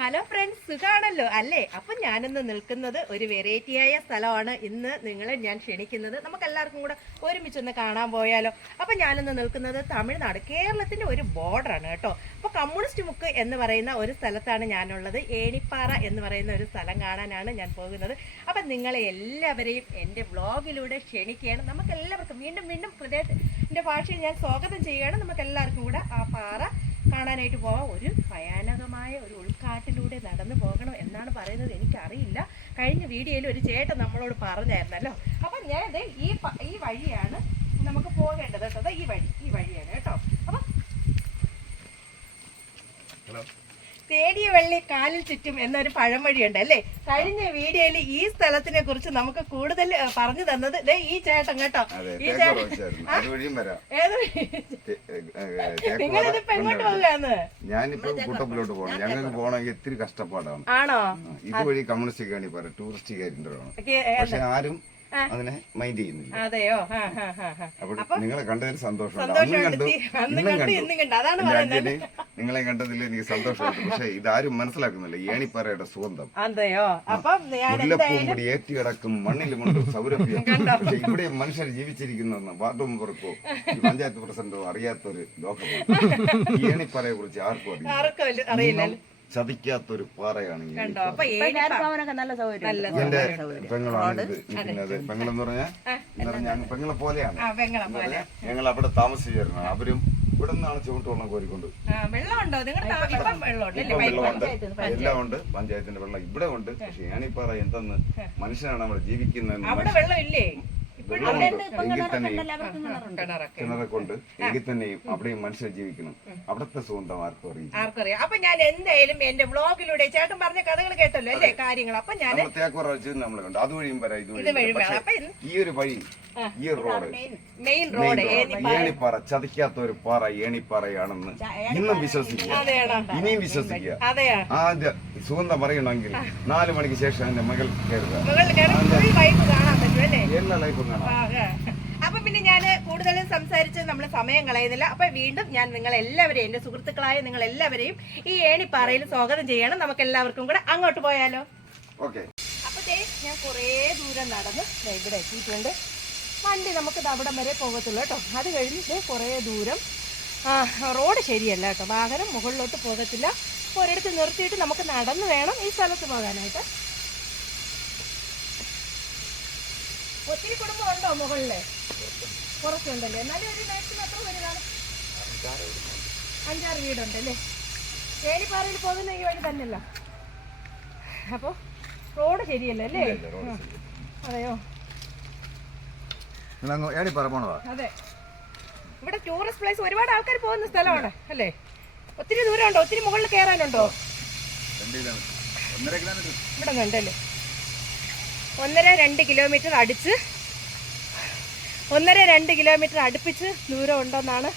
Hello friends സുഖാണല്ലോ? അല്ലേ? അപ്പം ഞാനിന്ന് നിൽക്കുന്നത് ഒരു വെറൈറ്റിയായ സ്ഥലമാണ്. ഇന്ന് നിങ്ങളെ ഞാൻ ക്ഷണിക്കുന്നത് നമുക്ക് എല്ലാവർക്കും കൂടെ ഒരുമിച്ചൊന്ന് കാണാൻ പോയാലോ? അപ്പം ഞാനിന്ന് നിൽക്കുന്നത് തമിഴ്നാട് കേരളത്തിന്റെ ഒരു ബോർഡറാണ് കേട്ടോ. അപ്പോൾ കമ്മ്യൂണിസ്റ്റ് മുക്ക് എന്ന് പറയുന്ന ഒരു സ്ഥലത്താണ് ഞാനുള്ളത്. ഏണിപ്പാറ എന്ന് പറയുന്ന ഒരു സ്ഥലം കാണാനാണ് ഞാൻ പോകുന്നത്. അപ്പം നിങ്ങളെ എല്ലാവരെയും എന്റെ വ്ളോഗിലൂടെ ക്ഷണിക്കുകയാണ്. നമുക്ക് എല്ലാവർക്കും വീണ്ടും വീണ്ടും ഹൃദയത്തിന്റെ ഭാഷയിൽ ഞാൻ സ്വാഗതം ചെയ്യുകയാണ്. നമുക്ക് എല്ലാവർക്കും കൂടെ ആ പാറ കാണാനായിട്ട് പോകാം ഒരു ഭയാനകമായ ഒരു ഉൾക്കാട്ടിലൂടെ നടന്നു പോകണം എന്നാണ് പറയുന്നത്. എനിക്കറിയില്ല. കഴിഞ്ഞ വീഡിയോയിൽ ഒരു ചേട്ടൻ നമ്മളോട് പറഞ്ഞായിരുന്നല്ലോ. അപ്പം ഞാൻ ഈ ഈ വഴിയാണ് നമുക്ക് പോകേണ്ടത്. കേട്ടോ ഈ വഴി ഈ വഴിയാണ് കേട്ടോ. അപ്പം തേടിയ വെള്ളി കാലിൽ ചുറ്റും എന്നൊരു പഴമൊഴിയുണ്ട് അല്ലേ? കഴിഞ്ഞ വീഡിയോയിൽ ഈ സ്ഥലത്തിനെ കുറിച്ച് നമുക്ക് കൂടുതൽ പറഞ്ഞു തന്നത് ഈ ചേട്ടൻ കേട്ടോ. ഈ ചേട്ടൻ നിങ്ങളിതിപ്പോ എങ്ങോട്ട് പോകാന്ന്? ഞാനിപ്പോ കുട്ടപ്പിലോട്ട് പോകണം. ഞങ്ങൾക്ക് പോകണമെങ്കിൽ ഇത്തിരി കഷ്ടപ്പാടാണ്. ആണോ? ഇതുവഴി കമ്മ്യൂണിസ്റ്റ് കാണി പറ ടൂറിസ്റ്റ് കാര്യം പക്ഷെ ആരും അതിനെ മൈൻഡ് ചെയ്യുന്നില്ല. അതെയോ. അപ്പോൾ നിങ്ങളെ കണ്ടതിൽ സന്തോഷം അന്നും കണ്ടു ഇന്നും കണ്ടു കണ്ടു. കണ്ടു. അഞ്ജലി നിങ്ങളെ കണ്ടതിൽ എനിക്ക് സന്തോഷമുണ്ട്. പക്ഷെ ഇതാരും മനസ്സിലാക്കുന്നില്ല. ഏണിപ്പാറയുടെ സുഗന്ധം. അതെയോ? അപ്പം കൂടി ഏറ്റി കിടക്കും മണ്ണിലുമുണ്ട് സൗരഭ്യം. പക്ഷെ ഇവിടെ മനുഷ്യർ ജീവിച്ചിരിക്കുന്ന വാർഡ് ഈ പഞ്ചായത്ത് പ്രസിഡന്റോ അറിയാത്തൊരു ലോകമാണ്. ഏണിപ്പാറയെ കുറിച്ച് ആർക്കും അറിയില്ല. ചതിക്കാത്തൊരു പാറയാണ് ഈ കണ്ടോ? നല്ല സൗകര്യം. എന്റെ പെങ്ങളാണ് ഇത് നിൽക്കുന്നത്. പെങ്ങളെന്ന് പറഞ്ഞാൽ എന്ന് പറഞ്ഞാൽ പെങ്ങളെ പോലെയാണ്. ആ വെങ്ങളം എന്ന് പോലെ. പറഞ്ഞാൽ ഞങ്ങൾ അവിടെ താമസിച്ചിരുന്നു. അവരും ഇവിടെ നിന്നാണ് ചുവട്ടുവെള്ളം കോരിക്കൊണ്ട്. ആ വെള്ളമുണ്ടോ? നിങ്ങളുടെ ഇപ്പം വെള്ളമുണ്ട് അല്ലേ? ഇപ്പം വെള്ളമുണ്ട്. എല്ലാം ഉണ്ട് പഞ്ചായത്തിന്റെ വെള്ളം ഇവിടെ ഉണ്ട് പക്ഷെ ഏണിപ്പാറ എന്തെന്ന് മനുഷ്യനാണ് അവിടെ ജീവിക്കുന്നത് അവിടെ വെള്ളം ഇല്ലേ വെള്ളമുണ്ട് എങ്കിൽ തന്നെയും കിണറൊക്കെ. ഉണ്ട്. എങ്കിൽ തന്നെയും അവിടെയും മനുഷ്യർ ജീവിക്കണം. അവിടുത്തെ സുഗന്ധം ആർക്കും അറിയില്ല. ആർക്കറിയാം അപ്പൊ ഞാൻ എന്തായാലും എന്റെ വ്ളോഗിലൂടെ ചേട്ടൻ പറഞ്ഞ കഥകൾ കേട്ടല്ലോ അല്ലേ? കാര്യങ്ങൾ. അപ്പൊ ഞാൻ നമ്മൾ കണ്ടു. അതുവഴിയും വരാം ഇത് ഇതുവഴിയും വഴി വരാം. വേണം അപ്പൊ പക്ഷേ ഈ ഒരു വഴി ഈ ഒരു റോഡ് മെയിൻ റോഡ് ഏണിപ്പാറ. ചതിക്കാത്ത ഒരു പാറ ഏണിപ്പാറയാണെന്ന് ഇന്നും വിശ്വസിക്കുക. ഇനിയും വിശ്വസിക്കുക. ആദ്യ സുഗന്ധം പറയണമെങ്കിൽ നാലു മണിക്ക് ശേഷം എന്റെ മകൾ കയറുക. അപ്പൊ പിന്നെ ഞാൻ കൂടുതലും സംസാരിച്ച് നമ്മൾ സമയം കളയുന്നില്ല. അപ്പൊ വീണ്ടും ഞാൻ നിങ്ങൾ എല്ലാവരെയും എന്റെ സുഹൃത്തുക്കളായ നിങ്ങൾ എല്ലാവരെയും ഈ ഏണിപ്പാറയിൽ സ്വാഗതം ചെയ്യണം. നമുക്ക് എല്ലാവർക്കും കൂടെ അങ്ങോട്ട് പോയാലോ? അപ്പൊ ഞാൻ കുറേ ദൂരം നടന്ന് ഇവിടെ എത്തിയിട്ടുണ്ട്. വണ്ടി നമുക്ക് അവിടം വരെ പോകത്തുള്ളൂ കേട്ടോ. അത് കഴിഞ്ഞിട്ട് കുറേ ദൂരം റോഡ് ശരിയല്ല കേട്ടോ. വാഹനം മുകളിലോട്ട് പോകത്തില്ല. ഒരിടത്ത് നിർത്തിയിട്ട് നമുക്ക് നടന്ന് വേണം ഈ സ്ഥലത്ത് പോകാനായിട്ട്. ഒത്തിരി കുടുംബം ഉണ്ടോ മുകളിൽ? കുറച്ചുണ്ടല്ലേ എന്നാലും ഒരു മാക്സിമം എത്ര കാണും അഞ്ചാറ് വീടുണ്ടല്ലേ? ഏലിപ്പാറയിൽ പോകുന്ന ഈ വഴി തന്നെയല്ല. അപ്പോൾ റോഡ് ശരിയല്ല അല്ലേ. അതെയോ? അതെ. ഇവിടെ ടൂറിസ്റ്റ് പ്ലേസ് ഒരുപാട് ആൾക്കാർ പോകുന്ന സ്ഥലമാണ് അല്ലേ? ഒത്തിരി ദൂരമുണ്ടോ? ഒത്തിരി മുകളിൽ കയറാനുണ്ടോ? ഇവിടെ കണ്ടല്ലേ? ഒന്നര രണ്ട് കിലോമീറ്റർ അടിച്ച് ഒന്നര രണ്ട് കിലോമീറ്റർ അടുപ്പിച്ച് ദൂരം ഉണ്ടെന്നാണ്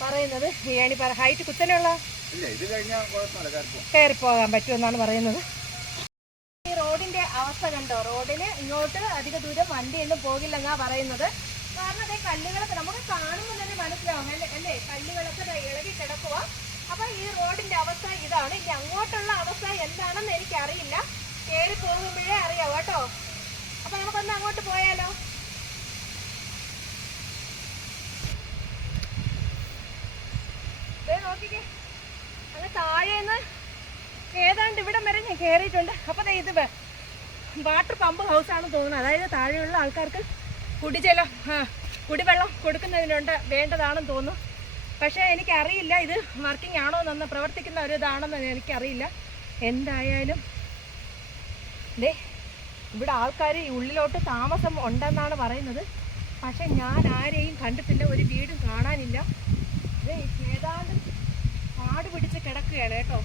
പറയുന്നത്. ഏണിപ്പാറ ഹൈറ്റ് കുത്തനെയുള്ള കയറി പോകാൻ പറ്റുമെന്നാണ് പറയുന്നത്. ഈ റോഡിന്റെ അവസ്ഥ കണ്ടോ? റോഡിന് ഇങ്ങോട്ട് അധിക ദൂരം വണ്ടിയൊന്നും പോകില്ലെന്നാ പറയുന്നത്. കാരണം അതേ കല്ലുകളൊക്കെ നമുക്ക് കാണുമ്പോൾ തന്നെ മനസ്സിലാവും അല്ലേ? അല്ലേ? കല്ലുകളൊക്കെ ഇളകി കിടക്കുക അപ്പൊ ഈ റോഡിന്റെ അവസ്ഥ ഇതാണ്. ഇനി അങ്ങോട്ടുള്ള അവസ്ഥ എന്താണെന്ന് എനിക്കറിയില്ല. കയറി പോകുമ്പോഴേ അറിയാം കേട്ടോ. അപ്പൊ നമുക്കൊന്ന് അങ്ങോട്ട് പോയാലോ? നോക്കിക്കേ. അങ്ങ് താഴേന്ന് ഏതാണ്ട് ഇവിടം വരെ ഞാൻ കയറിയിട്ടുണ്ട് അപ്പോൾ ഇത് വാട്ടർ പമ്പ് ഹൗസ് ആണെന്ന് തോന്നുന്നത് അതായത് താഴെയുള്ള ആൾക്കാർക്ക് കുടിജലം കുടിവെള്ളം കൊടുക്കുന്നതിനുണ്ട് വേണ്ടതാണെന്ന് തോന്നുന്നു. പക്ഷേ എനിക്കറിയില്ല ഇത് വർക്കിംഗ് ആണോ എന്നൊന്ന് പ്രവർത്തിക്കുന്ന ഒരു ഇതാണെന്ന് എനിക്കറിയില്ല. എന്തായാലും ദേ ഇവിടെ ആൾക്കാർ ഈ ഉള്ളിലോട്ട് താമസം ഉണ്ടെന്നാണ് പറയുന്നത്. പക്ഷെ ഞാൻ ആരെയും കണ്ടിട്ടില്ല ഒരു വീടും കാണാനില്ല. ഏതാണ്ട് പാട് പിടിച്ച് കിടക്കുകയാണ് കേട്ടോ.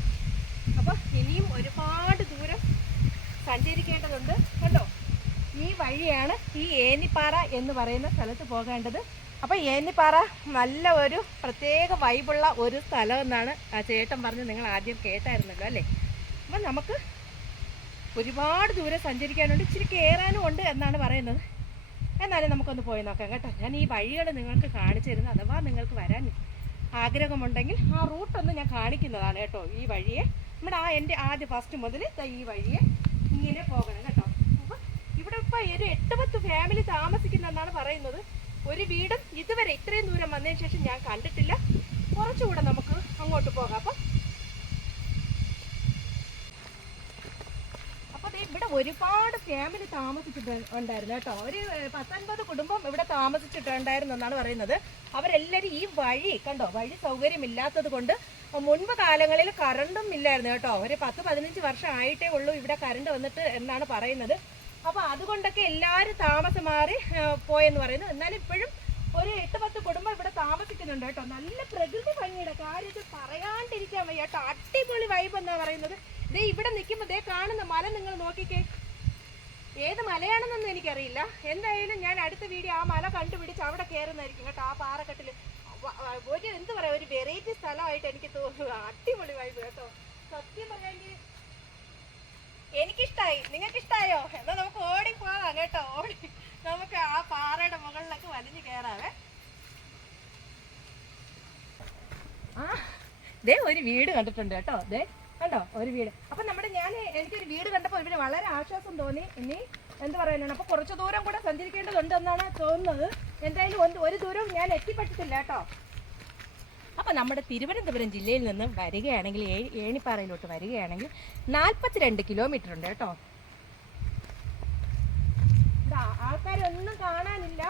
അപ്പോൾ ഇനിയും ഒരുപാട് ദൂരം സഞ്ചരിക്കേണ്ടതുണ്ട്. കണ്ടോ? ഈ വഴിയാണ് ഈ ഏന്നിപ്പാറ എന്ന് പറയുന്ന സ്ഥലത്ത് പോകേണ്ടത്. അപ്പോൾ ഏന്നിപ്പാറ നല്ല ഒരു പ്രത്യേക വൈബുള്ള ഒരു സ്ഥലം എന്നാണ് ആ ചേട്ടൻ പറഞ്ഞ് നിങ്ങൾ ആദ്യം കേട്ടായിരുന്നല്ലോ അല്ലേ? അപ്പം നമുക്ക് ഒരുപാട് ദൂരം സഞ്ചരിക്കാനുണ്ട്. ഇച്ചിരി കയറാനും ഉണ്ട് എന്നാണ് പറയുന്നത്. എന്നാലും നമുക്കൊന്ന് പോയി നോക്കാം കേട്ടോ. ഞാൻ ഈ വഴികൾ നിങ്ങൾക്ക് കാണിച്ചു തരുന്നത് അഥവാ നിങ്ങൾക്ക് വരാൻ ആഗ്രഹമുണ്ടെങ്കിൽ ആ റൂട്ടൊന്ന് ഞാൻ കാണിക്കുന്നതാണ് കേട്ടോ ഈ വഴിയെ. നമ്മുടെ ആ എന്റെ ആദ്യ ഫസ്റ്റ് മുതൽ ഈ വഴിയെ ഇങ്ങനെ പോകണം കേട്ടോ. അപ്പോൾ ഇവിടെ ഇപ്പോൾ ഒരു എട്ട് പത്ത് ഫാമിലി താമസിക്കുന്നെന്നാണ് പറയുന്നത്. ഒരു വീടും ഇതുവരെ ഇത്രയും ദൂരം വന്നതിന് ശേഷം ഞാൻ കണ്ടിട്ടില്ല. കുറച്ചുകൂടെ നമുക്ക് അങ്ങോട്ട് പോകാം. അപ്പം അപ്പൊ ദേ ഇവിടെ ഒരുപാട് ഫാമിലി താമസിച്ചിട്ട് ഉണ്ടായിരുന്നു കേട്ടോ. ഒരു പത്തൊൻപത് കുടുംബം ഇവിടെ താമസിച്ചിട്ടുണ്ടായിരുന്നു എന്നാണ് പറയുന്നത്. അവരെല്ലാവരും ഈ വഴി കണ്ടോ? വഴി സൗകര്യമില്ലാത്തത് കൊണ്ട് മുൻപ് കാലങ്ങളിൽ കറണ്ടും ഇല്ലായിരുന്നു കേട്ടോ. ഒരു പത്ത് പതിനഞ്ച് വർഷം ആയിട്ടേ ഉള്ളൂ ഇവിടെ കറണ്ട് വന്നിട്ട് എന്നാണ് പറയുന്നത്. അപ്പൊ അതുകൊണ്ടൊക്കെ എല്ലാവരും താമസം മാറി പോയെന്ന് പറയുന്നു. എന്നാലും ഇപ്പോഴും ഒരു എട്ട് പത്ത് കുടുംബം ഇവിടെ താമസിക്കുന്നുണ്ട് കേട്ടോ. നല്ല പ്രകൃതി ഭംഗിയുടെ കാര്യത്തിൽ പറയാണ്ടിരിക്കാൻ വയ്യ കേട്ടോ. അടിപൊളി വൈബ് എന്നാ പറയുന്നത്. ദേ ഇവിടെ നിൽക്കുമ്പോൾ ദേ കാണുന്ന മല നിങ്ങൾ നോക്കിക്കേ. ഏത് മലയാണെന്നൊന്നും എനിക്കറിയില്ല. എന്തായാലും ഞാൻ അടുത്ത വീഡിയോ ആ മല കണ്ടുപിടിച്ച് അവിടെ കയറുന്നതായിരിക്കും കേട്ടോ ആ പാറക്കെട്ടിൽ ഒരു എന്ത് പറയാ ഒരു വെറൈറ്റി സ്ഥലമായിട്ട് എനിക്ക് തോന്നുന്നു. അടിപൊളി വൈബ് കേട്ടോ. സത്യം പറയാമെങ്കിൽ എനിക്കിഷ്ടായി. നിങ്ങൾക്ക് ഇഷ്ടായോ എന്നാ നമുക്ക് ഓടി പോകാം കേട്ടോ. ഓടി നമുക്ക് ആ പാറയുടെ മുകളിലൊക്കെ വലിഞ്ഞു കയറാവേ. ആ ദേ ഒരു വീട് കണ്ടിട്ടുണ്ട് കേട്ടോ. ദേ കണ്ടോ? ഒരു വീട്. അപ്പൊ നമ്മുടെ ഞാൻ എനിക്കൊരു വീട് കണ്ടപ്പോൾ ഇവർ വളരെ ആശ്വാസം തോന്നി. ഇനി എന്ത് പറയാനാണ്? അപ്പൊ കുറച്ച് ദൂരം കൂടെ സഞ്ചരിക്കേണ്ടതുണ്ട് എന്നാണ് തോന്നുന്നത്. എന്തായാലും ഒരു ദൂരം ഞാൻ എത്തിപ്പെട്ടിട്ടില്ല കേട്ടോ. അപ്പൊ നമ്മുടെ തിരുവനന്തപുരം ജില്ലയിൽ നിന്ന് വരികയാണെങ്കിൽ ഏണിപ്പാറയിലോട്ട് വരികയാണെങ്കിൽ നാൽപ്പത്തിരണ്ട് കിലോമീറ്റർ ഉണ്ട് കേട്ടോ. ആൾക്കാരൊന്നും കാണാനില്ല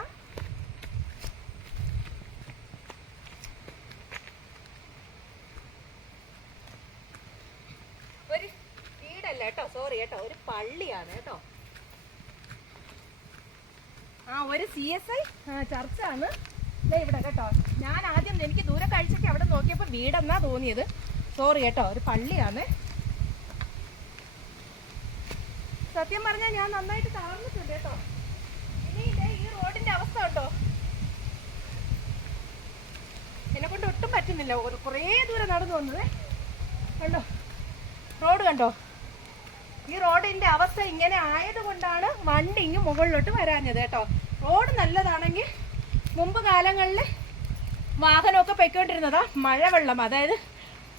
ഒരു കേട്ടോ സോറി കേട്ടോ ഒരു പള്ളിയാണ് കേട്ടോ. ആ ഒരു സി എസ് ഐ ചർച്ചാണ്. ഇവിടെ കേട്ടോ ഞാൻ ആദ്യം എനിക്ക് ദൂരെ കാഴ്ചയ്ക്ക് അവിടെ നോക്കിയപ്പോൾ വീടെന്നാ തോന്നിയത്. സോറി കേട്ടോ ഒരു പള്ളിയാണ്. സത്യം പറഞ്ഞാൽ ഞാൻ നന്നായിട്ട് തളർന്നിട്ടുണ്ട് കേട്ടോ. ഇനി ഈ റോഡിന്റെ അവസ്ഥ ഉണ്ടോ എന്നെ കൊണ്ട് ഒട്ടും പറ്റുന്നില്ല കുറേ ദൂരം നടന്നു വന്നത്. കണ്ടോ? റോഡ് കണ്ടോ? ഈ റോഡിന്റെ അവസ്ഥ ഇങ്ങനെ ആയതുകൊണ്ടാണ് വണ്ടി ഇങ്ങ് മുകളിലോട്ട് വരാഞ്ഞത് കേട്ടോ. റോഡ് നല്ലതാണെങ്കിൽ മുമ്പ് കാലങ്ങളിൽ വാഹനമൊക്കെ പൊയ്ക്കൊണ്ടിരുന്നതാ മഴവെള്ളം അതായത്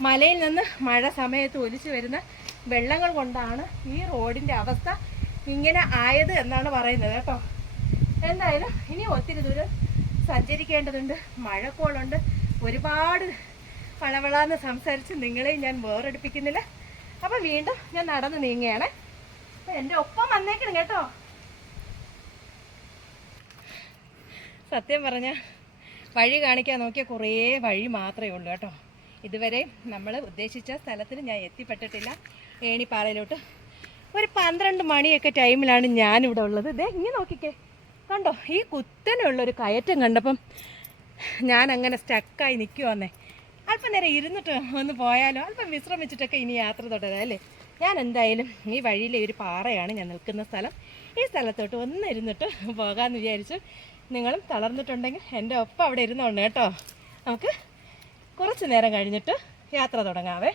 മലയിൽ നിന്ന് മഴ സമയത്ത് ഒലിച്ചു വരുന്ന വെള്ളങ്ങൾ കൊണ്ടാണ് ഈ റോഡിന്റെ അവസ്ഥ ഇങ്ങനെ ആയത് എന്നാണ് പറയുന്നത് കേട്ടോ. എന്തായാലും ഇനി ഒത്തിരി ദൂരം സഞ്ചരിക്കേണ്ടതുണ്ട് മഴക്കോളുണ്ട്. ഒരുപാട് വളവളാന്ന് സംസാരിച്ച് നിങ്ങളെയും ഞാൻ വേറെടുപ്പിക്കുന്നില്ല. അപ്പൊ വീണ്ടും ഞാൻ നടന്ന് നീങ്ങുകയാണ്. എന്റെ എന്റെ ഒപ്പം വന്നേക്കണം കേട്ടോ. സത്യം പറഞ്ഞ വഴി കാണിക്കാൻ നോക്കിയ കുറേ വഴി മാത്രമേ ഉള്ളൂ കേട്ടോ. ഇതുവരെ നമ്മൾ ഉദ്ദേശിച്ച സ്ഥലത്തിന് ഞാൻ എത്തിപ്പെട്ടിട്ടില്ല. ഏണിപ്പാറയിലോട്ട്. ഒരു പന്ത്രണ്ട് മണിയൊക്കെ ടൈമിലാണ് ഞാനിവിടെ ഉള്ളത്. ഇതേ ഇങ്ങനെ നോക്കിക്കേ. കണ്ടോ ഈ കുത്തനെയുള്ളൊരു കയറ്റം കണ്ടപ്പം ഞാൻ അങ്ങനെ സ്റ്റക്കായി നിൽക്കുവന്നേ അല്പം നേരം ഇരുന്നിട്ട് ഒന്ന് പോയാലോ? അല്പം വിശ്രമിച്ചിട്ടൊക്കെ ഇനി യാത്ര തുടരാം അല്ലേ? ഞാൻ എന്തായാലും ഈ വഴിയിലെ ഒരു പാറയാണ് ഞാൻ നിൽക്കുന്ന സ്ഥലം. ഈ സ്ഥലത്തോട്ട് ഒന്ന് ഇരുന്നിട്ട് പോകാമെന്ന് വിചാരിച്ചു നിങ്ങളും തളർന്നിട്ടുണ്ടെങ്കിൽ എന്റെ ഒപ്പം അവിടെ ഇരുന്നോണ്ട് കേട്ടോ. നമുക്ക് കുറച്ച് നേരം കഴിഞ്ഞിട്ട് യാത്ര തുടങ്ങാവേ.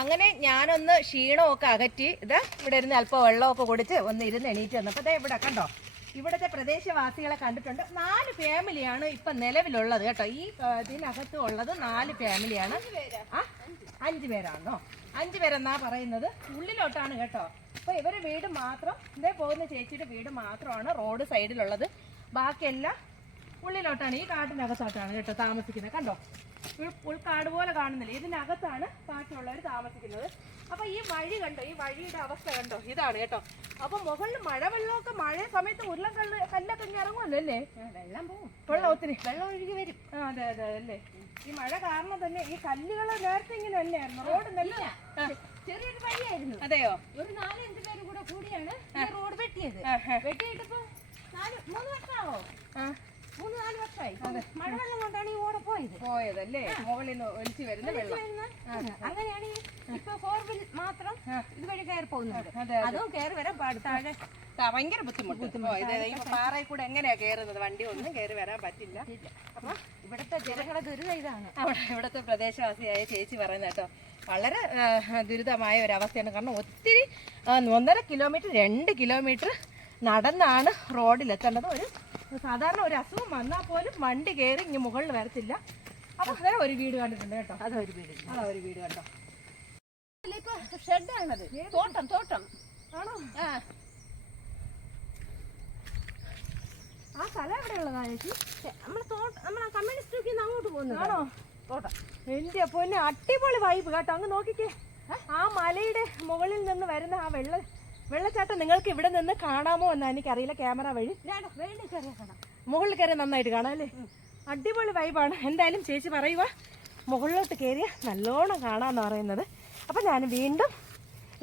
അങ്ങനെ ഞാനൊന്ന് ക്ഷീണമൊക്കെ അകറ്റി ഇത് ഇവിടെ ഇരുന്ന് അല്പം വെള്ളമൊക്കെ കുടിച്ച് ഒന്ന് ഇരുന്ന് എണീറ്റ് വന്നപ്പോൾ ദേ ഇവിടെ കണ്ടോ ഇവിടുത്തെ പ്രദേശവാസികളെ കണ്ടിട്ടുണ്ട്. നാല് ഫാമിലിയാണ് ഇപ്പം നിലവിലുള്ളത് കേട്ടോ. ഈ ഇതിനകത്ത് ഉള്ളത് നാല് ഫാമിലിയാണ് ആ അഞ്ച് പേരാണോ? അഞ്ച് പേരെന്നാ പറയുന്നത്? ഉള്ളിലോട്ടാണ് കേട്ടോ. അപ്പോൾ ഇവരെ വീട് മാത്രം ഇതേ പോകുന്ന ചേച്ചിയുടെ വീട് മാത്രമാണ് റോഡ് സൈഡിലുള്ളത്. ബാക്കിയെല്ലാം ഉള്ളിലോട്ടാണ് ഈ കാട്ടിനകത്തോട്ടാണ് കേട്ടോ താമസിക്കുന്നത്. കണ്ടോ? ഉൾക്കാട് പോലെ കാണുന്നില്ല? ഇതിനകത്താണ് ബാക്കിയുള്ളവർ താമസിക്കുന്നത്. അപ്പൊ ഈ വഴി കണ്ടോ? ഈ വഴിയുടെ അവസ്ഥ കണ്ടോ? ഇതാണ് കേട്ടോ. അപ്പൊ മുകളിൽ മഴ വെള്ളമൊക്കെ മഴ സമയത്ത് ഉരുളം കല്ല് കല്ലൊക്കെ ഇങ്ങനെ ഇറങ്ങുമല്ലോ അല്ലേ? വെള്ളം പോവും. വെള്ളം ഒത്തിരി. വെള്ളം ഒഴുകി വരും. ആ അതെ അതെ അല്ലേ ഈ മഴ കാരണം തന്നെ ഈ കല്ലുകൾ നേരത്തെ ഇങ്ങനെ തന്നെയായിരുന്നു. റോഡ് നല്ല ചെറിയൊരു വഴിയായിരുന്നു അതെയോ? ഒരു നാലഞ്ച് പേര് കൂടെ കൂടിയാണ് ഈ റോഡ് വെട്ടിയത്. വെട്ടിയിട്ടിപ്പോ നാല് മൂന്ന് വർഷമാവോ മൂന്ന് നാല് വർഷമായി മഴവെള്ളം കൊണ്ടാണ് ഈ ഓടെ പോയത്. പോയതല്ലേ? മുകളിൽ നിന്ന് ഒലിച്ചു വരുന്ന വെള്ളം അങ്ങനെയാണ് ഇപ്പൊ ഫോർ വീൽ മാത്രം ഇതുവഴി കയറി പോകുന്നത്. അതെ, കയറി വരാൻ പാട്. താഴെ ഭയങ്കര ബുദ്ധിമുട്ട്. പാറയിൽ കൂടെ എങ്ങനെയാ കയറുന്നത്? വണ്ടി ഒന്നും കയറി വരാൻ പറ്റില്ല. അപ്പൊ ഇവിടുത്തെ ജനങ്ങളെ ദുരിതം ഇതാണ്. അവിടെ ഇവിടുത്തെ പ്രദേശവാസിയായ ചേച്ചി പറയുന്നത് കേട്ടോ. വളരെ ദുരിതമായ ഒരു അവസ്ഥയാണ്. കാരണം ഒത്തിരി ഒന്നര കിലോമീറ്റർ രണ്ട് കിലോമീറ്റർ നടന്നാണ് റോഡിലെത്തേണ്ടത്. ഒരു സാധാരണ ഒരു അസുഖം വന്നാൽ പോലും വണ്ടി കയറി ഇങ്ങനെ മുകളിൽ വരത്തില്ല. അപ്പൊ അങ്ങനെ ഒരു വീട് കണ്ടിട്ടുണ്ട് കേട്ടോ. അതൊരു വീട് അതാ ഒരു വീട് കണ്ടോ. ഇപ്പൊ ഷെഡാണത് തോട്ടം തോട്ടം. ആണോ? ആ. ആ സ്ഥലം എവിടെയുള്ളതാ ചേച്ചി? നമ്മൾ തോട്ടം നമ്മളെ കമ്മ്യൂണിസ്റ്റ് നിന്ന് അങ്ങോട്ട് പോകുന്നതാണോ തോട്ടം. എന്റെ പൊന്നെ അടിപൊളി വൈബ് കേട്ടോ. അങ്ങ് നോക്കിക്കേ. ആ മലയുടെ മുകളിൽ നിന്ന് വരുന്ന ആ വെള്ള വെള്ളച്ചാട്ടം നിങ്ങൾക്ക് ഇവിടെ നിന്ന് കാണാമോ എന്നാ എനിക്കറിയില്ല. ക്യാമറ വഴി. മുകളിൽ കയറി നന്നായിട്ട് കാണാം അല്ലേ? അടിപൊളി വൈബാണ് എന്തായാലും ചേച്ചി പറയുക മുകളിലോട്ട് കയറിയ നല്ലോണം കാണാന്ന് പറയുന്നത്. അപ്പം ഞാൻ വീണ്ടും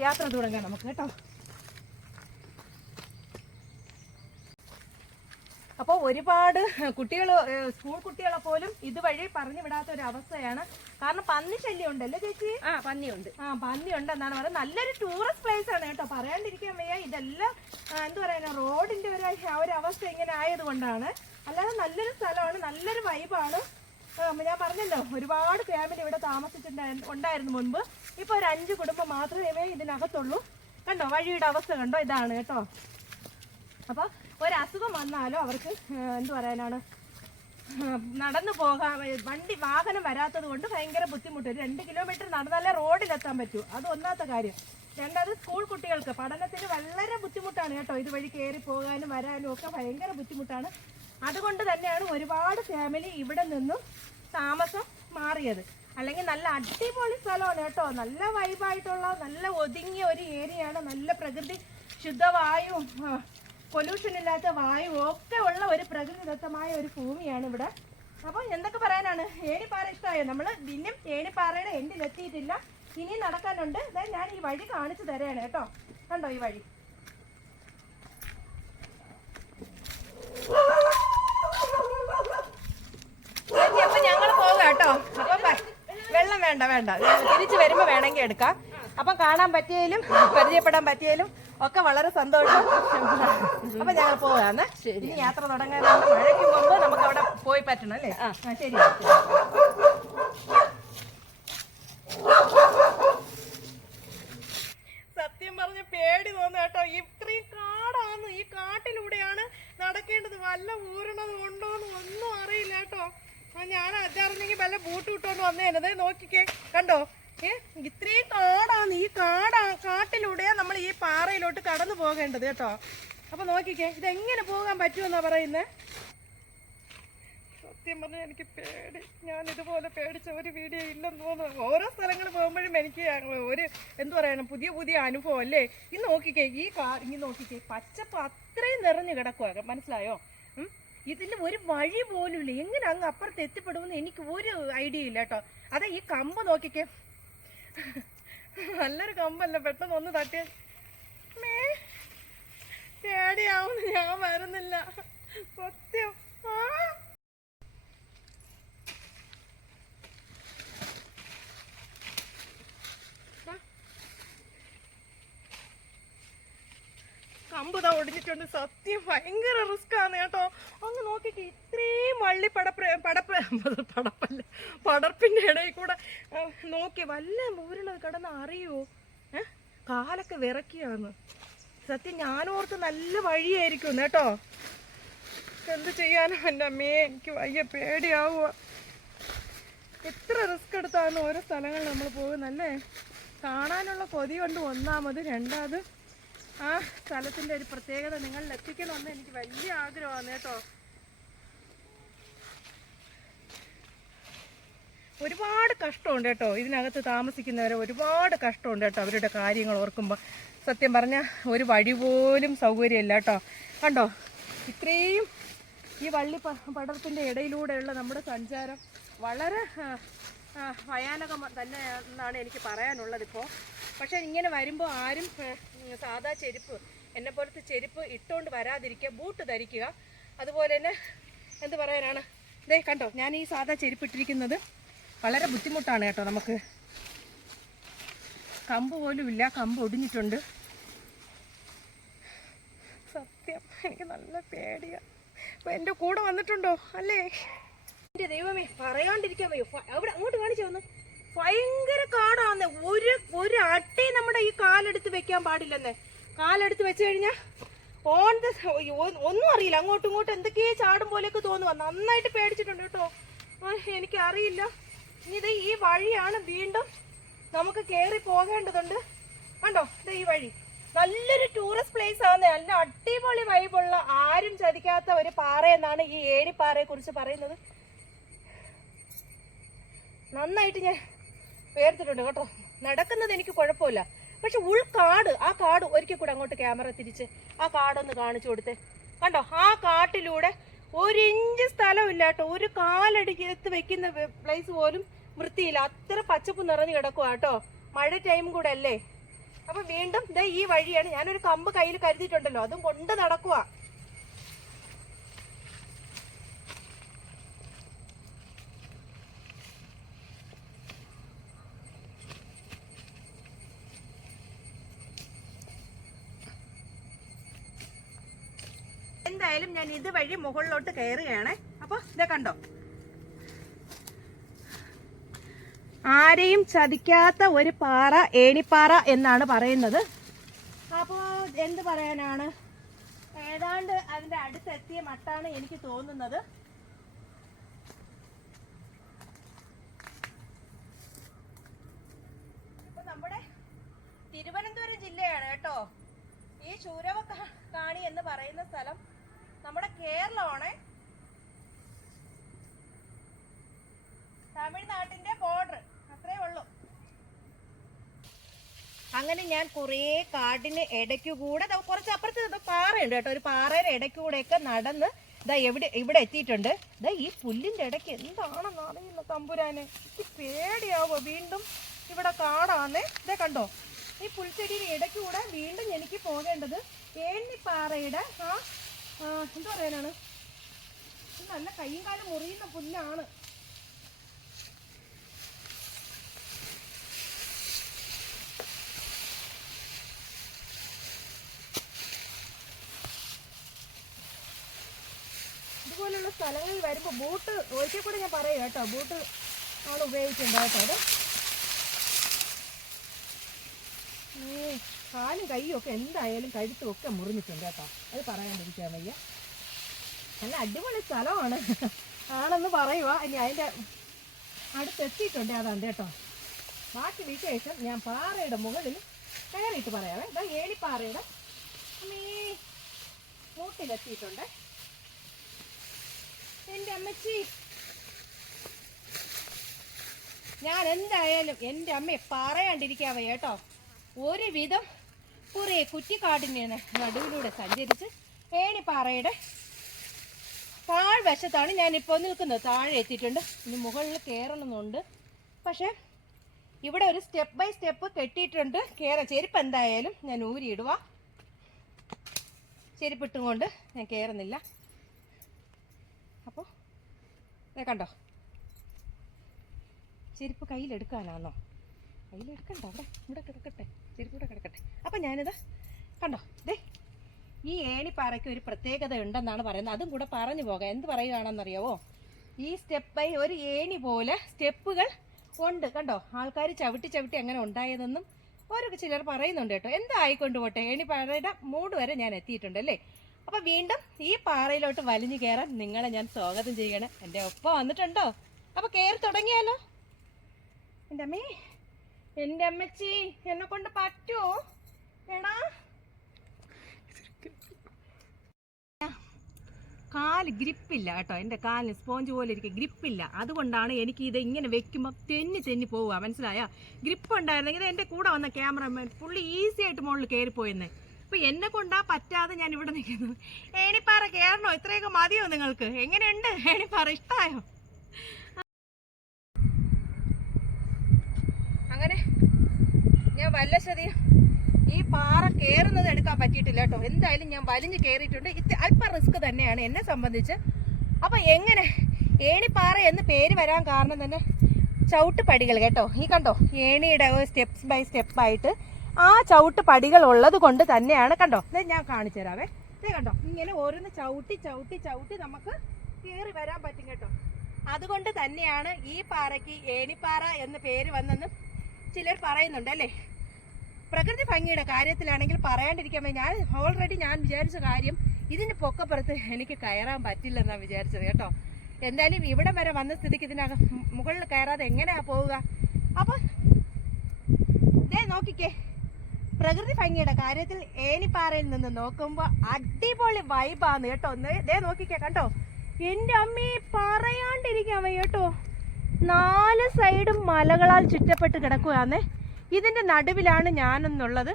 യാത്ര തുടങ്ങാം നമുക്ക് കേട്ടോ. അപ്പോൾ ഒരുപാട് കുട്ടികൾ സ്കൂൾ കുട്ടികളെ പോലും ഇതുവഴി പറഞ്ഞു വിടാത്ത ഒരു അവസ്ഥയാണ് കാരണം പന്നി ശല്യം ഉണ്ടല്ലോ ചേച്ചി? ആ പന്നിയുണ്ട്. ആ പന്നി ഉണ്ടെന്നാണ് പറയുന്നത്. നല്ലൊരു ടൂറിസ്റ്റ് പ്ലേസ് ആണ് കേട്ടോ. പറയാണ്ടിരിക്കാൻ വയ്യ. ഇതെല്ലാം എന്താ എന്ത് പറയാ റോഡിന്റെ ഒരു ഒരു അവസ്ഥ ഇങ്ങനെ ആയതുകൊണ്ടാണ്. അല്ലാതെ നല്ലൊരു സ്ഥലമാണ് നല്ലൊരു വൈബാണ് ഞാൻ പറഞ്ഞല്ലോ ഒരുപാട് ഫാമിലി ഇവിടെ താമസിച്ചിട്ടുണ്ടായിരുന്നു ഉണ്ടായിരുന്നു മുൻപ്. ഇപ്പൊ ഒരു അഞ്ച് കുടുംബം മാത്രമേ ഇതിനകത്തുള്ളൂ. കണ്ടോ വഴിയുടെ അവസ്ഥ കണ്ടോ ഇതാണ് കേട്ടോ. അപ്പൊ ഒരു വന്നാലും അവർക്ക് എന്തു പറയാനാണ്? നടന്നു പോകാൻ വണ്ടി വാഹനം വരാത്തത് കൊണ്ട് ഭയങ്കര ബുദ്ധിമുട്ട്. രണ്ട് കിലോമീറ്റർ നടന്നാലേ റോഡിലെത്താൻ പറ്റൂ. അത് ഒന്നാത്ത കാര്യം. രണ്ടാമത് സ്കൂൾ കുട്ടികൾക്ക് പഠനത്തിന് വളരെ ബുദ്ധിമുട്ടാണ് കേട്ടോ. ഇതുവഴി കയറി പോകാനും വരാനും ഒക്കെ ഭയങ്കര ബുദ്ധിമുട്ടാണ്. അതുകൊണ്ട് തന്നെയാണ് ഒരുപാട് ഫാമിലി ഇവിടെ നിന്നും താമസം മാറിയത്. അല്ലെങ്കിൽ നല്ല അടിപൊളി സ്ഥലമാണ് കേട്ടോ. നല്ല വൈബായിട്ടുള്ള നല്ല ഒതുങ്ങിയ ഒരു ഏരിയയാണ് നല്ല പ്രകൃതി ശുദ്ധവായുവും പൊല്യൂഷൻ ഇല്ലാത്ത വായു ഒക്കെ ഉള്ള ഒരു പ്രകൃതിദത്തമായ ഒരു ഭൂമിയാണ് ഇവിടെ. അപ്പോൾ എന്തൊക്കെ പറയാനാണ്? ഏണിപ്പാറ ഇഷ്ടമായോ? നമ്മൾ പിന്നെയും ഏണിപ്പാറയുടെ എൻഡിലെത്തിയിട്ടില്ല ഇനി നടക്കാനുണ്ട്. അതായത് ഞാൻ ഈ വഴി കാണിച്ചു തരാണ് കേട്ടോ. കണ്ടോ ഈ വഴി? അപ്പൊ ഞങ്ങൾ പോകാം കേട്ടോ. അപ്പൊ വെള്ളം വേണ്ട വേണ്ട. തിരിച്ചു വരുമ്പോ വേണമെങ്കിൽ എടുക്കാം. അപ്പം കാണാൻ പറ്റിയാലും പരിചയപ്പെടാൻ പറ്റിയാലും ഒക്കെ വളരെ സന്തോഷം. അപ്പൊ ഞങ്ങൾ പോകാന്ന് ഇനി യാത്ര തുടങ്ങാൻ മഴയ്ക്ക് മുമ്പ് നമുക്ക് അവിടെ പോയി പറ്റണം അല്ലേ? ആ. ശരി സത്യം പറഞ്ഞ പേടി തോന്നുന്നു കേട്ടോ ഇത്രയും കാടാണ് ഈ കാട്ടിലൂടെയാണ് നടക്കേണ്ടത് വല്ല ഊരണത് ഉണ്ടോന്ന് ഒന്നും അറിയില്ല കേട്ടോ ആ, ഞാൻ അതറിഞ്ഞെങ്കിൽ വല്ല ബൂട്ട് ഇട്ടോണ്ട് വന്നേനത് നോക്കിക്കേ കണ്ടോ ഏ ഇത്രയും കാടാണ് ഈ കാടാ കാട്ടിലൂടെയാ നമ്മൾ ഈ പാറയിലോട്ട് കടന്നു പോകേണ്ടത് കേട്ടോ അപ്പൊ നോക്കിക്കേ ഇതെങ്ങനെ പോകാൻ പറ്റുമെന്നാ സത്യം പറഞ്ഞാൽ എനിക്ക് പേടി. ഞാൻ ഇതുപോലെ പേടിച്ച ഒരു വീഡിയോ ഇല്ലെന്ന് തോന്നുന്നു. ഓരോ സ്ഥലങ്ങൾ പോകുമ്പോഴും എനിക്ക് ഒരു എന്ത് പറയണം പുതിയ പുതിയ അനുഭവം അല്ലേ? ഈ നോക്കിക്കേ ഈ കാർ ഇങ്ങനെ നോക്കിക്കേ. പച്ചപ്പ് അത്രയും നിറഞ്ഞു കിടക്കുക മനസ്സിലായോ? ഇതിന് ഒരു വഴി പോലും ഇല്ല. എങ്ങനെ അങ്ങ് അപ്പുറത്ത് എത്തിപ്പെടുമെന്ന് എനിക്ക് ഒരു ഐഡിയ ഇല്ല കേട്ടോ. അതെ ഈ കമ്പ് നോക്കിക്കേ. നല്ലൊരു കമ്പല്ല പെട്ടെന്ന് ഒന്ന് തട്ടിയ. പേടിയാവുന്നു. ഞാൻ വരുന്നില്ല. സത്യം. കമ്പുത ഒടിഞ്ഞിട്ടുണ്ട്. സത്യം ഭയങ്കര റിസ്ക് ആണ് കേട്ടോ. ഒന്ന് നോക്കിട്ട് ഇത്രയും വള്ളി പടപ്പ് പടപ്പ് പടപ്പല്ല പടർപ്പിന്റെ ഇടയിൽ കൂടെ നോക്കി വല്ല ഊരണത് കിടന്ന് അറിയോ കാലൊക്കെ വിറക്കിയാന്ന് സത്യം ഞാനോർത്ത് നല്ല വഴിയായിരിക്കും കേട്ടോ. എന്ത് ചെയ്യാനോ എന്റെ അമ്മയെ എനിക്ക് വയ്യ പേടിയാവുക എത്ര റിസ്ക് എടുത്താണ് ഓരോ സ്ഥലങ്ങളിൽ നമ്മൾ പോകുന്നല്ലേ? കാണാനുള്ള കൊതി കൊണ്ട് ഒന്നാമത് രണ്ടാമത്. ആ സ്ഥലത്തിന്റെ ഒരു പ്രത്യേകത നിങ്ങളിൽ എത്തിക്കണമെന്ന് എനിക്ക് വലിയ ആഗ്രഹമാണ് കേട്ടോ. ഒരുപാട് കഷ്ടമുണ്ട് കേട്ടോ. ഇതിനകത്ത് താമസിക്കുന്നവരെ ഒരുപാട് കഷ്ടമുണ്ട് കേട്ടോ അവരുടെ കാര്യങ്ങൾ ഓർക്കുമ്പോൾ. സത്യം പറഞ്ഞാൽ ഒരു വഴി പോലും സൗകര്യമില്ല കേട്ടോ. കണ്ടോ? ഇത്രയും ഈ വള്ളി പടർപ്പിന്റെ ഇടയിലൂടെയുള്ള നമ്മുടെ സഞ്ചാരം വളരെ ഭയാനകം തന്നെ എന്നാണ് എനിക്ക് പറയാനുള്ളത് ഇപ്പോൾ പക്ഷേ ഇങ്ങനെ വരുമ്പോൾ ആരും സാധാ ചെരുപ്പ് എന്നെ പോലത്തെ ചെരുപ്പ് ഇട്ടുകൊണ്ട് വരാതിരിക്കുക ബൂട്ട് ധരിക്കുക അതുപോലെ തന്നെ എന്ത് പറയാനാണ്? ദേ കണ്ടോ ഞാൻ ഈ സാധാ ചെരുപ്പ് ഇട്ടിരിക്കുന്നത് വളരെ ബുദ്ധിമുട്ടാണ് കേട്ടോ നമുക്ക്. കമ്പ് പോലും ഇല്ല കമ്പ് ഒടിഞ്ഞിട്ടുണ്ട്. സത്യം എനിക്ക് നല്ല പേടിയാ. എന്റെ കൂടെ വന്നിട്ടുണ്ടോ? അല്ലേ? എന്റെ ദൈവമേ പറയാണ്ടിരിക്കാൻ വയ്യോ. അവിടെ അങ്ങോട്ട് കാണിച്ചു വന്ന് ഭയങ്കര കാടാന്ന്. ഒരു ഒരു അട്ടി നമ്മുടെ ഈ കാലെടുത്ത് വെക്കാൻ പാടില്ലെന്ന്. കാലെടുത്ത് വെച്ച് കഴിഞ്ഞാ ഓൺ ദ ഒന്നും അറിയില്ല. അങ്ങോട്ടും ഇങ്ങോട്ടും എന്തൊക്കെയോ ചാടും പോലെയൊക്കെ തോന്നുക നന്നായിട്ട് പേടിച്ചിട്ടുണ്ട് കേട്ടോ. എനിക്ക് അറിയില്ല ഇനി ഇത് ഈ വഴിയാണ് വീണ്ടും നമുക്ക് കേറി പോകേണ്ടതുണ്ട്. കണ്ടോ? ഇത് ഈ വഴി. നല്ലൊരു ടൂറിസ്റ്റ് പ്ലേസ് ആണ് നല്ല അടിപൊളി വൈബുള്ള ആരും ചതിക്കാത്ത ഒരു പാറ എന്നാണ് ഈ ഏണിപ്പാറയെ കുറിച്ച് പറയുന്നത്. നന്നായിട്ട് ഞാൻ വേർത്തിട്ടുണ്ട് കേട്ടോ. നടക്കുന്നത് എനിക്ക് കുഴപ്പമില്ല. പക്ഷെ ഉൾക്കാട് ആ കാട് ഒരിക്കൽ കൂടെ അങ്ങോട്ട് ക്യാമറ തിരിച്ച് ആ കാടൊന്ന് കാണിച്ചു കൊടുത്തേ. കണ്ടോ? ആ കാട്ടിലൂടെ ഒരു ഇഞ്ച് സ്ഥലമില്ല കേട്ടോ. ഒരു കാലടിക്കത്ത് വെക്കുന്ന പ്ലേസ് പോലും വൃത്തിയില്ല. അത്ര പച്ചപ്പ് നിറഞ്ഞു കിടക്കുക കേട്ടോ. മഴ ടൈം കൂടെ അല്ലേ? അപ്പൊ വീണ്ടും ദേ ഈ വഴിയാണ് ഞാനൊരു കമ്പ് കയ്യിൽ കരുതിയിട്ടുണ്ടല്ലോ. അതും കൊണ്ട് നടക്കുക എന്തായാലും ഞാൻ ഇതുവഴി മുകളിലോട്ട് കയറുകയാണ്. അപ്പൊ ഇതേ കണ്ടോ? ആരെയും ചതിക്കാത്ത ഒരു പാറ ഏണിപ്പാറ എന്നാണ് പറയുന്നത്. അപ്പോൾ എന്ത് പറയാനാണ്? ഏതാണ്ട് അതിന്റെ അടുത്തെത്തിയ മട്ടാണ് എനിക്ക് തോന്നുന്നത്. നമ്മുടെ തിരുവനന്തപുരം ജില്ലയാണ് കേട്ടോ. ഈ ശൂരവ കാണി എന്ന് പറയുന്ന സ്ഥലം നമ്മുടെ കേരളമാണ് തമിഴ്നാട്ടിന്റെ ബോർഡർ അത്രേ ഉള്ളൂ അങ്ങനെ ഞാൻ കുറേ കാടിന് ഇടയ്ക്ക് കൂടെ കുറച്ച് അപ്പുറത്ത് പാറയുണ്ട് കേട്ടോ. ഒരു പാറയുടെ ഇടയ്ക്ക് കൂടെയൊക്കെ നടന്ന് ഇതാ എവിടെ ഇവിടെ എത്തിയിട്ടുണ്ട്. ഇതാ ഈ പുല്ലിന്റെ ഇടയ്ക്ക് എന്താണെന്ന് അറിയില്ല തമ്പുരാനെ. എനിക്ക് പേടിയാവോ വീണ്ടും ഇവിടെ കാടാന്നേ? ഇതേ കണ്ടോ? ഈ പുൽച്ചെടിയുടെ ഇടയ്ക്ക് കൂടെ വീണ്ടും എനിക്ക് പോകേണ്ടത് ഏണ്ണിപ്പാറയുടെ ആ എന്താ പറയാനാണ്? നല്ല കൈയും മുറിയുന്ന പുല്ലാണ്. ഇതുപോലുള്ള സ്ഥലങ്ങളിൽ വരുമ്പോൾ ബൂട്ട് ഒരിക്കൽ കൂടെ ഞാൻ പറയാം കേട്ടോ. ബൂട്ട് ആണ് ഉപയോഗിക്കേണ്ടത് ഈ കാലും കൈയും ഒക്കെ എന്തായാലും കഴുത്തും ഒക്കെ മുറിഞ്ഞിട്ടുണ്ട് കേട്ടോ. അത് പറയാണ്ടിരിക്കാൻ വയ്യ. നല്ല അടിപൊളി സ്ഥലമാണ്. ആണെന്ന് പറയുക ഇനി അതിന്റെ അടുത്തെത്തിയിട്ടുണ്ട് അതാണ് കേട്ടോ. ബാക്കി വിശേഷം ഞാൻ പാറയുടെ മുകളിൽ കയറിയിട്ട് പറയാവേ ഇതാ അമ്മേ മൂട്ടിലെത്തിയിട്ടുണ്ട്. എന്റെ അമ്മച്ചി. ഞാൻ എന്തായാലും എന്റെ അമ്മയെ പറയാണ്ടിരിക്കാവേ കേട്ടോ. ഒരുവിധം കുറേ കുറ്റിക്കാടിന് നടുവിലൂടെ സഞ്ചരിച്ച് ഏണിപ്പാറയുടെ താഴ്വശത്താണ് ഞാനിപ്പോൾ നിൽക്കുന്നത്. താഴെ എത്തിയിട്ടുണ്ട്. ഇനി മുകളിൽ കയറണമെന്നുണ്ട് പക്ഷേ ഇവിടെ ഒരു സ്റ്റെപ്പ് ബൈ സ്റ്റെപ്പ് കെട്ടിയിട്ടുണ്ട്. കയറ ചെരുപ്പ് എന്തായാലും ഞാൻ ഊരിയിടുക ചെരുപ്പിട്ടും കൊണ്ട് ഞാൻ കയറുന്നില്ല അപ്പോൾ കണ്ടോ? ചെരുപ്പ് കയ്യിലെടുക്കാനാണോ കയ്യിലെടുക്കണ്ട അവിടെ ഇവിടെ കിടക്കട്ടെ ചെരുപ്പ് ഇവിടെ കിടക്കട്ടെ. അപ്പം ഞാനിത് കണ്ടോ? ദേ ഈ ഏണിപ്പാറയ്ക്ക് ഒരു പ്രത്യേകത ഉണ്ടെന്നാണ് പറയുന്നത്. അതും കൂടെ പറഞ്ഞു പോകാം. എന്ത് പറയുകയാണെന്നറിയാവോ? ഈ സ്റ്റെപ്പായി ഒരു ഏണി പോലെ സ്റ്റെപ്പുകൾ ഉണ്ട്. കണ്ടോ? ആൾക്കാർ ചവിട്ടി ചവിട്ടി അങ്ങനെ ഉണ്ടായതെന്നും ഓരോ ചിലർ പറയുന്നുണ്ട് കേട്ടോ. എന്തായിക്കൊണ്ട് പോട്ടെ ഏണിപ്പാറയുടെ മൂട് വരെ ഞാൻ എത്തിയിട്ടുണ്ട് അല്ലേ? അപ്പൊ വീണ്ടും ഈ പാറയിലോട്ട് വലിഞ്ഞു കയറാൻ നിങ്ങളെ ഞാൻ സ്വാഗതം ചെയ്യണം എന്റെ ഒപ്പം വന്നിട്ടുണ്ടോ? അപ്പൊ കയറി തുടങ്ങിയാലോ? എന്റെ അമ്മേ എന്റെ അമ്മച്ചി എന്നെ കൊണ്ട് പറ്റുമോ എടാ. കാൽ ഗ്രിപ്പില്ല കേട്ടോ. എന്റെ കാലിന് സ്പോഞ്ച് പോലെ ഇരിക്കും ഗ്രിപ്പില്ല. അതുകൊണ്ടാണ് എനിക്ക് ഇത് ഇങ്ങനെ വെക്കുമ്പോൾ തെന്നി തെന്നി പോവുക. മനസ്സിലായ? ഗ്രിപ്പ് ഉണ്ടായിരുന്നെങ്കിൽ എന്റെ കൂടെ വന്ന ക്യാമറമാൻ പുള്ളി ഈസി ആയിട്ട് മുകളിൽ കയറിപ്പോയെന്നേ. അപ്പൊ എന്നെ കൊണ്ടാ പറ്റാതെ ഞാൻ ഇവിടെ നിൽക്കുന്നത്. ഏണിപ്പാറ കയറണോ ഇത്രയൊക്കെ മതിയോ നിങ്ങൾക്ക്? എങ്ങനെയുണ്ട്? ഏണിപ്പാറ ഇഷ്ടമായോ അങ്ങനെ ഞാൻ വല്ല വല്ലശതി ഈ പാറ കയറുന്നത് എടുക്കാൻ പറ്റിയിട്ടില്ല കേട്ടോ. എന്തായാലും ഞാൻ വലിഞ്ഞ് കയറിയിട്ടുണ്ട് ഇത് അല്പം റിസ്ക് തന്നെയാണ് എന്നെ സംബന്ധിച്ച്. അപ്പൊ എങ്ങനെ? ഏണിപ്പാറ എന്ന് പേര് വരാൻ കാരണം തന്നെ ചവിട്ട് പടികൾ കേട്ടോ. ഈ കണ്ടോ? ഏണിയുടെ സ്റ്റെപ്സ് ബൈ സ്റ്റെപ്പ് ആയിട്ട് ആ ചവിട്ട് പടികൾ ഉള്ളത് കൊണ്ട് തന്നെയാണ് കണ്ടോ? ഞാൻ കാണിച്ചു തരാവേ. കണ്ടോ? ഇങ്ങനെ ഓരോന്ന് ചവിട്ടി ചവിട്ടി ചവിട്ടി നമുക്ക് കയറി വരാൻ പറ്റും കേട്ടോ. അതുകൊണ്ട് തന്നെയാണ് ഈ പാറയ്ക്ക് ഏണിപ്പാറ എന്ന് പേര് വന്നെന്ന് ചിലർ പറയുന്നുണ്ട് അല്ലേ? പ്രകൃതി ഭംഗിയുടെ കാര്യത്തിലാണെങ്കിൽ പറയാണ്ടിരിക്കാൻ ഞാൻ ഓൾറെഡി ഞാൻ വിചാരിച്ച കാര്യം ഇതിന് പൊക്കപ്പുറത്ത് എനിക്ക് കയറാൻ പറ്റില്ലെന്നാണ് വിചാരിച്ചത് കേട്ടോ. എന്തായാലും ഇവിടെ വരെ വന്ന സ്ഥിതിക്ക് ഇതിനകം മുകളിൽ കയറാതെ എങ്ങനെയാ പോവുക? അപ്പൊ നോക്കിക്കേ. പ്രകൃതി ഭംഗിയുടെ കാര്യത്തിൽ ഏനിപ്പാറയിൽ നിന്ന് നോക്കുമ്പോൾ അടിപൊളി വൈബാന്ന് കേട്ടോ. ഒന്ന് ദേ നോക്കിക്കേ കണ്ടോ? എന്റെ അമ്മയെ പറയാണ്ടിരിക്കാൻ വയ്യ കേട്ടോ. നാല് സൈഡും മലകളാൽ ചുറ്റപ്പെട്ട് കിടക്കുകയാന്നേ. ഇതിന്റെ നടുവിലാണ് ഞാനെന്നുള്ളത്.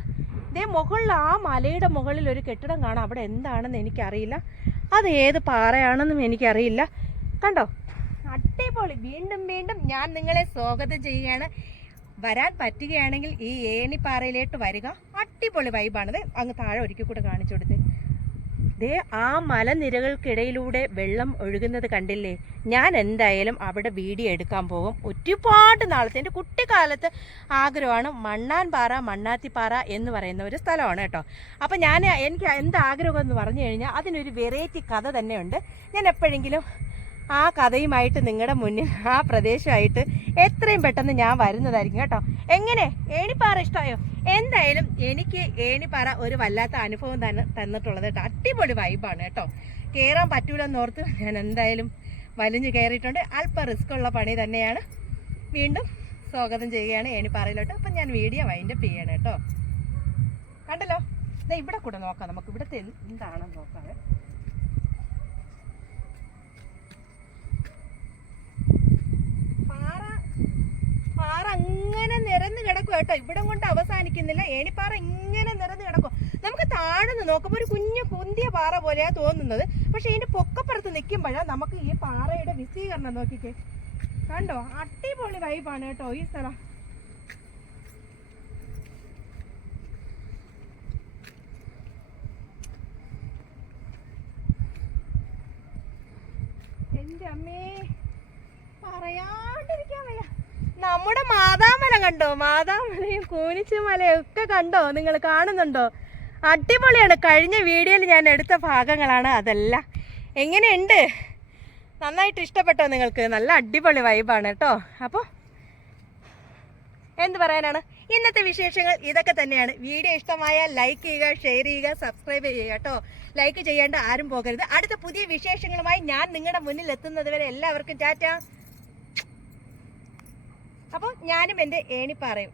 ദേ മുകളിൽ ആ മലയുടെ മുകളിൽ ഒരു കെട്ടിടം കാണാം. അവിടെ എന്താണെന്ന് എനിക്കറിയില്ല. അത് ഏത് പാറയാണെന്നും എനിക്കറിയില്ല. കണ്ടോ? അടിപൊളി. വീണ്ടും വീണ്ടും ഞാൻ നിങ്ങളെ സ്വാഗതം ചെയ്യുകയാണ്. വരാൻ പറ്റുകയാണെങ്കിൽ ഈ ഏണിപ്പാറയിലോട്ട് വരിക. അടിപൊളി വൈബാണത് അങ്ങ് താഴെ ഒരിക്കൽ കൂടെ കാണിച്ചു കൊടുത്ത്. ദേ ആ മലനിരകൾക്കിടയിലൂടെ വെള്ളം ഒഴുകുന്നത് കണ്ടില്ലേ? ഞാൻ എന്തായാലും അവിടെ വീഡിയോ എടുക്കാൻ പോകും. ഒരുപാട് നാളത്തെ എന്റെ കുട്ടിക്കാലത്ത് ആഗ്രഹമാണ് മണ്ണാൻപാറ മണ്ണാത്തിപ്പാറ എന്ന് പറയുന്ന ഒരു സ്ഥലമാണ് കേട്ടോ. അപ്പം ഞാൻ എനിക്ക് എന്താഗ്രഹം എന്ന് പറഞ്ഞു കഴിഞ്ഞാൽ അതിനൊരു വെറൈറ്റി കഥ തന്നെയുണ്ട്. ഞാൻ എപ്പോഴെങ്കിലും ആ കഥയുമായിട്ട് നിങ്ങളുടെ മുന്നിൽ ആ പ്രദേശമായിട്ട് എത്രയും പെട്ടെന്ന് ഞാൻ വരുന്നതായിരിക്കും കേട്ടോ. എങ്ങനെ? ഏണിപ്പാറ ഇഷ്ടമായോ? എന്തായാലും എനിക്ക് ഏണിപ്പാറ ഒരു വല്ലാത്ത അനുഭവം തന്നെ തന്നിട്ടുള്ളത് കേട്ടോ. അടിപൊളി വൈബാണ് കേട്ടോ. കയറാൻ പറ്റൂലെന്നോർത്ത് ഞാൻ എന്തായാലും വലിഞ്ഞു കയറിയിട്ടുണ്ട് അല്പം റിസ്ക് ഉള്ള പണി തന്നെയാണ്. വീണ്ടും സ്വാഗതം ചെയ്യുകയാണ് ഏണിപ്പാറയിലോട്ട്. അപ്പം ഞാൻ വീഡിയോ വൈൻഡ് അപ്പ് ചെയ്യണം കേട്ടോ. കണ്ടല്ലോ? ഇവിടെ കൂടെ നോക്കാം. നമുക്ക് ഇവിടുത്തെ എന്ത് എന്താണെന്ന് നോക്കാം പാറ പാറ അങ്ങനെ നിരന്ന് കിടക്കും കേട്ടോ. ഇവിടെ കൊണ്ട് അവസാനിക്കുന്നില്ല. ഏണിപ്പാറ ഇങ്ങനെ നിരന്ന് കിടക്കും. നമുക്ക് താഴ്ന്ന് നോക്കുമ്പോൾ ഒരു കുഞ്ഞു കുന്തിയ പാറ പോലെയാ തോന്നുന്നത്. പക്ഷെ ഇതിന്റെ പൊക്കപ്പുറത്ത് നിൽക്കുമ്പോഴാ നമുക്ക് ഈ പാറയുടെ വിശീകരണം നോക്കിക്കേ. കണ്ടോ? അടിപൊളി വൈബാണ് കേട്ടോ ഈ സ്ഥലം. എന്റെ അമ്മേ പറയാണ്ടിരിക്കാൻ വയ്യ നമ്മുടെ മാതാമല കണ്ടോ? മാതാമലയും കൂനിച്ചുമലയും ഒക്കെ കണ്ടോ? നിങ്ങൾ കാണുന്നുണ്ടോ? അടിപൊളിയാണ്. കഴിഞ്ഞ വീഡിയോയിൽ ഞാൻ എടുത്ത ഭാഗങ്ങളാണ് അതെല്ലാം. എങ്ങനെയുണ്ട്? നന്നായിട്ട് ഇഷ്ടപ്പെട്ടോ നിങ്ങൾക്ക്? നല്ല അടിപൊളി വൈബാണ് കേട്ടോ. അപ്പോൾ എന്ത് പറയാനാണ്? ഇന്നത്തെ വിശേഷങ്ങൾ ഇതൊക്കെ തന്നെയാണ്. വീഡിയോ ഇഷ്ടമായ ലൈക്ക് ചെയ്യുക ഷെയർ ചെയ്യുക സബ്സ്ക്രൈബ് ചെയ്യുക കേട്ടോ. ലൈക്ക് ചെയ്യേണ്ട ആരും പോകരുത്. അടുത്ത പുതിയ വിശേഷങ്ങളുമായി ഞാൻ നിങ്ങളുടെ മുന്നിൽ എത്തുന്നത് വരെ എല്ലാവർക്കും ടാറ്റ. അപ്പോൾ ഞാനും എന്റെ ഏണിപ്പാറയും